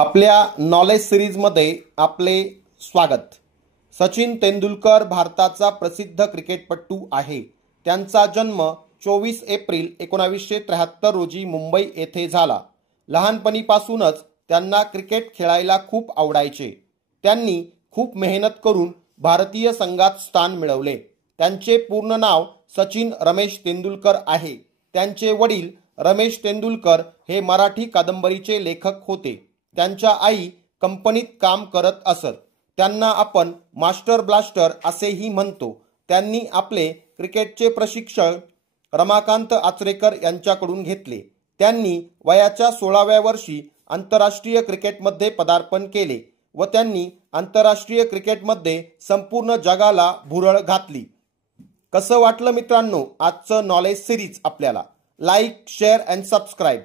आपल्या नॉलेज सिरीजमध्ये आपले स्वागत। सचिन तेंडुलकर भारताचा प्रसिद्ध क्रिकेटपटू आहे। त्यांचा जन्म 24 एप्रिल 1973 रोजी मुंबई येथे झाला। लहानपणीपासूनच त्यांना क्रिकेट खेळायला खूप आवडायचे। त्यांनी खूप मेहनत करून भारतीय संघात स्थान मिळवले। त्यांचे पूर्ण नाव सचिन रमेश तेंडुलकर आहे। त्यांचे वडील रमेश तेंडुलकर हे मराठी कादंबरीचे लेखक होते। त्यांच्या आई कंपनीत काम करत असत। त्यांना आपण मास्टर ब्लास्टर असेही म्हणतो। त्यांनी आपले क्रिकेटचे प्रशिक्षण रमाकांत आचरेकर यांच्याकडून घेतले। त्यांनी वयाच्या 16व्या वर्षी आंतरराष्ट्रीय क्रिकेटमध्ये पदार्पण केले व त्यांनी आंतरराष्ट्रीय क्रिकेटमध्ये संपूर्ण जगाला भुरळ घातली। कसं वाटलं मित्रांनो आजचं नॉलेज सिरीज? आपल्याला लाईक, शेअर अँड सबस्क्राइब